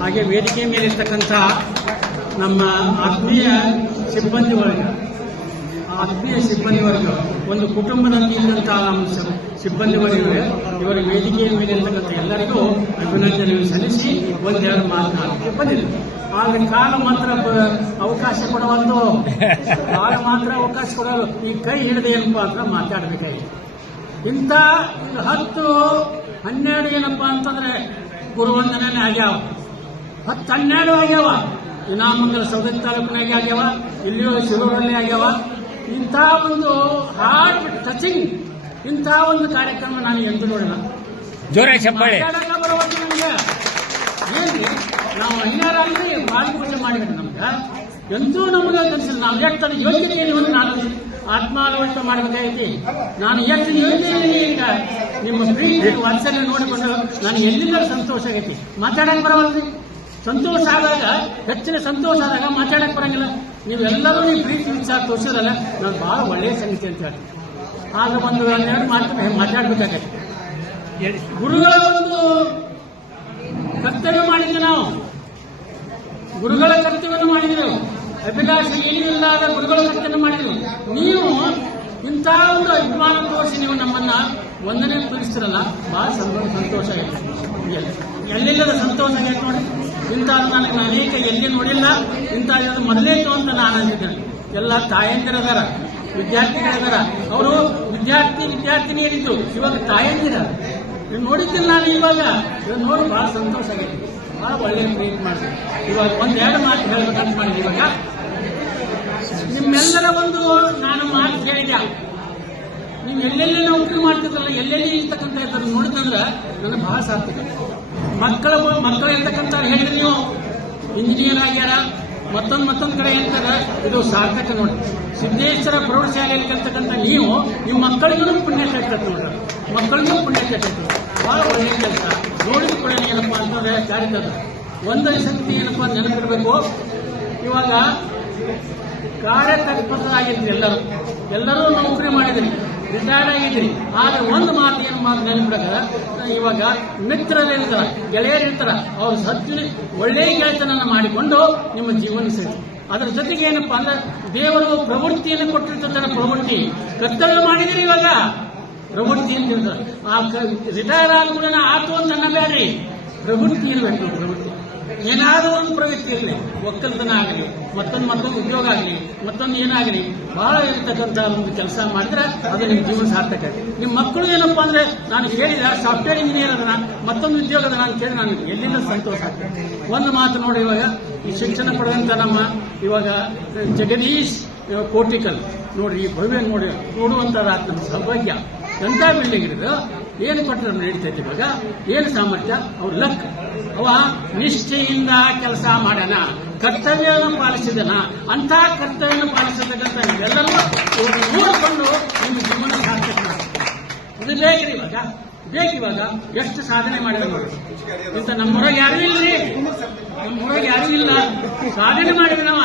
ಹಾಗೆ ವೇದಿಕೆ ಮೇಲಿರ್ತಕ್ಕಂಥ ನಮ್ಮ ಆತ್ಮೀಯ ಸಿಬ್ಬಂದಿ ವರ್ಗ, ಒಂದು ಕುಟುಂಬದಲ್ಲಿ ಇದ್ದಂತಹ ನಮ್ಮ ಸಿಬ್ಬಂದಿ ವರ್ಗವೇ ಇವರ ವೇದಿಕೆಯ ಮೇಲಿರ್ತಕ್ಕಂಥ ಎಲ್ಲರಿಗೂ ಅಭಿನಂದನೆ ಸಲ್ಲಿಸಿ ಒಂದೆರಡು ಮಾತನಾಡಲಿಕ್ಕೆ ಬಂದಿದೆ. ಆಗ ಕಾಲ ಮಾತ್ರ ಅವಕಾಶ ಕೊಡವಲ್ದು, ಅವಕಾಶ ಕೊಡಲು ಈ ಕೈ ಹಿಡಿದು ಏನಪ್ಪಾ ಅಂತ ಮಾತಾಡಬೇಕಾಗಿ ಇಂಥ 10-12 ಏನಪ್ಪಾ ಅಂತಂದ್ರೆ ಗುರುವಂದನೆ ಆಗ್ಯಾವ, 10-12 ಆಗ್ಯಾವ. ಇನಾಮಂಗಲ ಸೌದತ್ತಿ ತಾಲೂಕಿನಾಗೆ ಆಗ್ಯಾವ, ಇಲ್ಲಿಯೂ ಶಿರೂರಲ್ಲಿ ಆಗ್ಯಾವ. ಇಂಥ ಒಂದು ಹಾರ್ಟ್ ಟಚಿಂಗ್ ಇಂಥ ಒಂದು ಕಾರ್ಯಕ್ರಮ ನಾನು ಎಂದು ನೋಡಿಲ್ಲ. ಜೋರ ಚಪ್ಪಾಳೆ ಬರುವಂತ ನನಗೆ ಏನ್ರಿ, ನಾವು ಅನ್ಯಾರಾಗಿ ಬಾಯಿ ಪೂಜೆ ಮಾಡಿದ್ರೆ ನಮ್ಗೆ ಎಂತೂ ನಮಗೆ ಅನ್ಸಿಲ್ಲ. ನಾವು ಎಷ್ಟು ಯೋಗ್ಯತೆ ಒಂದು ನಾನು ಆತ್ಮಾಲೋಚನೆ ಮಾಡಬೇಕಾಗೈತಿ. ನಾನು ಎಷ್ಟು ಯೋಗ್ಯತೆ ಈಗ ನಿಮ್ಮ ಪ್ರೀತಿ ವಾತ್ಸಲ್ಯ ನೋಡಿಕೊಂಡು ನನಗೆ ಎಲ್ಲಿಂದ ಸಂತೋಷ ಆಗೈತಿ. ಮಾತಾಡಕ್ಕೆ ಬರವಲ್ರಿ. ಸಂತೋಷ ಆದಾಗ, ಹೆಚ್ಚಿನ ಸಂತೋಷ ಆದಾಗ ಮಾತಾಡಕ್ಕೆ ಬರಂಗಿಲ್ಲ. ನೀವೆಲ್ಲರೂ ನೀವು ಪ್ರೀತಿ ವಿಚಾರ ತೋರಿಸಿದ್ರಲ್ಲ, ನಾನು ಬಹಳ ಒಳ್ಳೆಯ ಸಂಗತಿ ಅಂತ ಹೇಳ್ತೀನಿ. ಆಗ ಒಂದು 2 ಮಾತು ಮಾತಾಡ್ಬೇಕಾಗತ್ತೆ. ಗುರುಗಳ ಒಂದು ಕರ್ತವ್ಯ ಮಾಡಿದ್ವಿ, ನಾವು ಗುರುಗಳ ಕರ್ತವ್ಯವನ್ನು ಮಾಡಿದೆವು. ಅಭಿಲಾಷೆ ಏನೂ ಇಲ್ಲದ ಗುರುಗಳ ಕರ್ತವ್ಯ ಮಾಡಿದೆವು. ನೀವು ಇಂಥ ಒಂದು ಅಭಿಮಾನ ತೋರಿಸಿ ನೀವು ನಮ್ಮನ್ನ ಒಂದನೇ ತಿಳಿಸ್ತಿರಲ್ಲ, ಬಹಳ ಸಂತೋಷ ಆಗಿದೆ. ಎಲ್ಲಿಲ್ಲದ ಸಂತೋಷ ಆಗೈತೆ ನೋಡಿ. ಇಂಥ ನನಗೆ ಅನೇಕ ಎಲ್ಲಿ ನೋಡಿಲ್ಲ. ಇಂಥ ಮೊದಲೇತು ಅಂತ ನಾನು ಅಂದಿದ್ದೇನೆ. ಎಲ್ಲ ತಾಯಂದಿರದಾರ, ವಿದ್ಯಾರ್ಥಿಗಳಿದಾರ. ಅವರು ವಿದ್ಯಾರ್ಥಿನಿಯರಿದ್ದು ಇವಾಗ ತಾಯಂದಿರ ನೋಡಿದ್ದೀನಿ ನಾನು. ಇವಾಗ ನೋಡಿ ಬಹಳ ಸಂತೋಷ ಆಗೈತೆ, ಬಹಳ ಒಳ್ಳೆಯ ಪ್ರೀತಿ ಮಾಡಿದೆ. ಇವಾಗ 1-2 ಮಾತು ಹೇಳ್ಬೇಕಂತ ಮಾಡಿದೆ. ಇವಾಗ ನಿಮ್ಮೆಲ್ಲರ ಒಂದು ನಾನು ಮಾತು ಹೇಳಿದ್ದೆ. ನೀವು ಎಲ್ಲೆಲ್ಲಿ ನೌಕರಿ ಮಾಡ್ತಿದ್ರಲ್ಲ, ಎಲ್ಲೆಲ್ಲಿ ಇರ್ತಕ್ಕಂಥ ಇದ್ದಾರೆ ನೋಡಿದಂದ್ರೆ ನನಗೆ ಬಹಳ ಸಾರ್ಥಕ. ಮಕ್ಕಳು ಇರ್ತಕ್ಕಂಥ ಹೇಳಿದ್ರೆ ನೀವು ಇಂಜಿನಿಯರ್ ಆಗ್ಯಾರ, ಮತ್ತೊಂದು ಕಡೆ ಹೇಳ್ತಾರೆ, ಇದು ಸಾರ್ಥಕ ನೋಡಿ. ಸಿದ್ದೇಶ್ವರ ಪ್ರೌಢಶಾಲೆಯಲ್ಲಿ ಕಲ್ತಕ್ಕಂಥ ನೀವು ನಿಮ್ಮ ಮಕ್ಕಳಿಗೂ ಪುಣ್ಯ ಕಟ್ಟತ್ತೆ ನೋಡ್ರಿ, ಮಕ್ಕಳಿಗೂ ಪುಣ್ಯ ಕಟ್ಟತ್ತೆ. ಬಹಳ ಒಳ್ಳೆಯ ಕೆಲಸ. ನೋಡಿದ ಕೂಡ ಏನಪ್ಪಾ ಅಂತಂದ್ರೆ ಕಾರ್ಯಕ್ರಮ ಒಂದೇ ಶಕ್ತಿ ಏನಪ್ಪಾ ನೆನಪಿರ್ಬೇಕು. ಇವಾಗ ಕಾರ್ಯತತ್ಪರರಾಗಿದ್ರಿ, ಎಲ್ಲರೂ ನೌಕರಿ ಮಾಡಿದ್ರಿ, ರಿಟೈರ್ಡ್ ಆಗಿದ್ರಿ. ಆದ್ರೆ ಒಂದು ಮಾತು ಏನು ಮಾತು ನೆನಪಿಡಕ, ಇವಾಗ ಮಿತ್ರರಿರ್ತಾರ, ಗೆಳೆಯರಿರ್ತಾರ, ಅವ್ರು ಒಳ್ಳೆಯ ಗೆಳೆತನನ್ನು ಮಾಡಿಕೊಂಡು ನಿಮ್ಮ ಜೀವನ ಸೇರಿ. ಅದರ ಜೊತೆಗೆ ಏನಪ್ಪಾ ಅಂದ್ರೆ ದೇವರು ಪ್ರವೃತ್ತಿಯನ್ನು ಕೊಟ್ಟಿರ್ತಾನೆ. ಪ್ರವೃತ್ತಿ ಕರ್ತವ್ಯ ಮಾಡಿದಿರಿ. ಇವಾಗ ಪ್ರವೃತ್ತಿ ಅಂತ ಆ ರಿಟೈರ್ ಆದ ಕೂಡ ಆತು ಅಂತ ಅನ್ನಬೇಡ್ರಿ. ಪ್ರವೃತ್ತಿ ಇರಬೇಕು. ಪ್ರವೃತ್ತಿ ಏನಾದರೂ ಒಂದು ಪ್ರವೃತ್ತಿ ಇರಲಿ, ಒಕ್ಕಲ್ತನ ಆಗಲಿ, ಮತ್ತೊಂದು ಉದ್ಯೋಗ ಆಗಲಿ, ಮತ್ತೊಂದು ಏನಾಗಲಿ, ಬಹಳ ಇರತಕ್ಕಂಥ ಒಂದು ಕೆಲಸ ಮಾಡಿದ್ರೆ ಅದು ನಿಮ್ಮ ಜೀವನ ಸಾರ್ಥಕ. ನಿಮ್ಮ ಮಕ್ಕಳು ಏನಪ್ಪಾ ಅಂದ್ರೆ ನಾನು ಕೇಳಿದ ಸಾಫ್ಟ್ವೇರ್ ಇಂಜಿನಿಯರ್ ಅದನ್ನ, ಮತ್ತೊಂದು ಉದ್ಯೋಗದ ನಾನು ಕೇಳಿ ನಾನು ಎಲ್ಲಿಂದ ಸಂತೋಷ ಆಗ್ತದೆ. ಒಂದು ಮಾತು ನೋಡಿ, ಇವಾಗ ಈ ಶಿಕ್ಷಣ ಪಡೆದಂತ ನಮ್ಮ ಇವಾಗ ಜಗದೀಶ್ ಕೋಟಿಕಲ್ ನೋಡ್ರಿ, ಈ ಭವ್ಯ ನೋಡುವಂತ ನಮ್ಮ ಸೌಭಾಗ್ಯ. ಎಂಥ ಬಿಲ್ಡಿಂಗ್ ಇರೋದು, ಏನು ಕೊಟ್ಟರೆ ನಡೀತೈತಿ. ಇವಾಗ ಏನು ಸಾಮರ್ಥ್ಯ, ಅವ್ರ ಲಕ್. ಅವ ನಿಷ್ಠೆಯಿಂದ ಕೆಲಸ ಮಾಡೋಣ, ಕರ್ತವ್ಯವನ್ನು ಪಾಲಿಸಿದನ. ಅಂಥ ಕರ್ತವ್ಯವನ್ನು ಪಾಲಿಸತಕ್ಕಂಥ ನೀವೆಲ್ಲರೂ ನೋಡಿಕೊಂಡು ನಿಮ್ಮ ಜೀವನ ಸಾರ್ಥಕ ಮಾಡಿ. ಇದು ಬೇಕಿವಾಗ ಎಷ್ಟು ಸಾಧನೆ ಮಾಡಿದ ನೋಡಿ. ಇಂಥ ನಮ್ಮೊಳಗೆ ಯಾರೂ ಇಲ್ಲರಿ, ನಮ್ಮೊಳಗೆ ಯಾರೂ ಇಲ್ಲ. ಸಾಧನೆ ಮಾಡಿದ ನಾವ